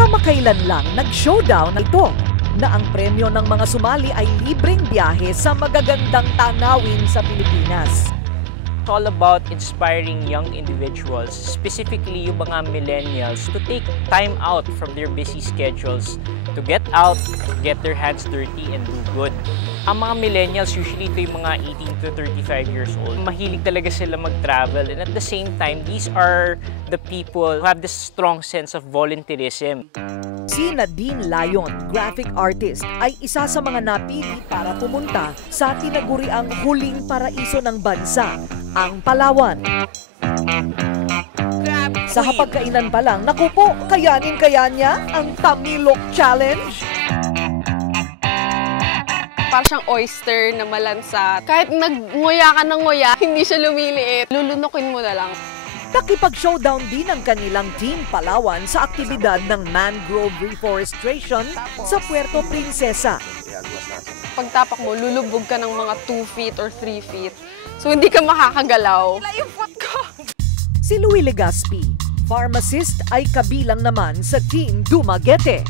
Kamakailan lang nag-showdown ito na ang premyo ng mga sumali ay libreng biyahe sa magagandang tanawin sa Pilipinas. It's all about inspiring young individuals, specifically yung mga millennials, to take time out from their busy schedules to get out, get their hands dirty, and do good. Ang mga millennials, usually ito yung mga 18 to 35 years old. Mahilig talaga sila mag-travel, and at the same time, these are the people who have this strong sense of volunteerism. Si Nadine Layon, graphic artist, ay isa sa mga napili para pumunta sa tinaguriang huling paraiso ng bansa, ang Palawan. Sa hapagkainan pa lang, naku po, kayanin kaya niya ang Tamilok Challenge? Parang siyang oyster na malansa. Kahit nagnguya ka ng nguya, hindi siya lumiliit. Lulunukin mo na lang. Nakipag-showdown din ang kanilang Team Palawan sa aktibidad ng mangrove reforestation sa Puerto Princesa. Pagtapak mo, lulubog ka ng mga 2 feet or 3 feet. So hindi ka makakagalaw. Si Louie Legaspi, pharmacist, ay kabilang naman sa Team Dumaguete.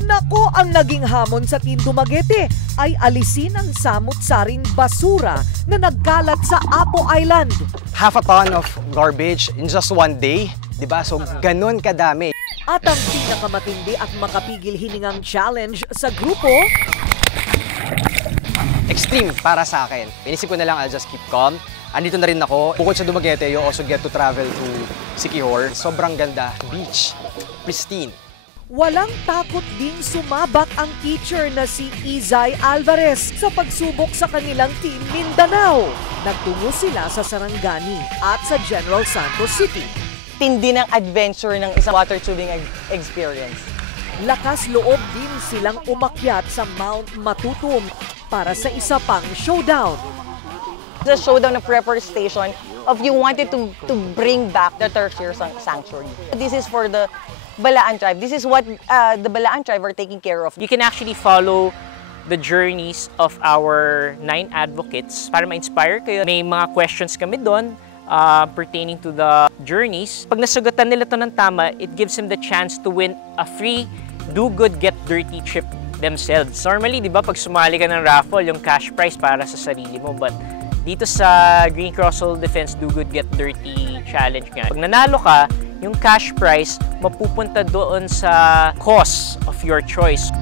Nako, ang naging hamon sa Team Dumaguete ay alisin ang samut-saring basura na nagkalat sa Apo Island. Half a ton of garbage in just one day, di ba? So ganun kadami. At ang pinakamatindi at makapigil hiningang challenge sa grupo, Extreme para sa akin. Inisip ko na lang, I'll just keep calm. Andito na rin ako. Bukod sa Dumaguete, you also get to travel to Siquijor. Sobrang ganda. Beach. Pristine. walang takot ding sumabak ang teacher na si Izay Alvarez sa pagsubok sa kanilang Team Mindanao. Nagtungo sila sa Sarangani at sa General Santos City. Tindi ng adventure ng isang water tubing experience. Lakas loob din silang umakyat sa Mount Matutum para sa isa pang showdown. The showdown of reforestation of you wanted to bring back the tertiary sanctuary. This is for the Balaan tribe. This is what the Balaan tribe are taking care of. You can actually follow the journeys of our 9 advocates para ma-inspire kayo. May mga questions kami doon pertaining to the journeys. Pag nasagutan nila to ng tama, it gives them the chance to win a free Do Good Get Dirty trip themselves. Normally, di ba, pag sumali ka ng raffle, yung cash prize para sa sarili mo. But dito sa Green Cross Soil Defense Do Good Get Dirty Challenge nga, pag nanalo ka, yung cash prize mapupunta doon sa cause of your choice.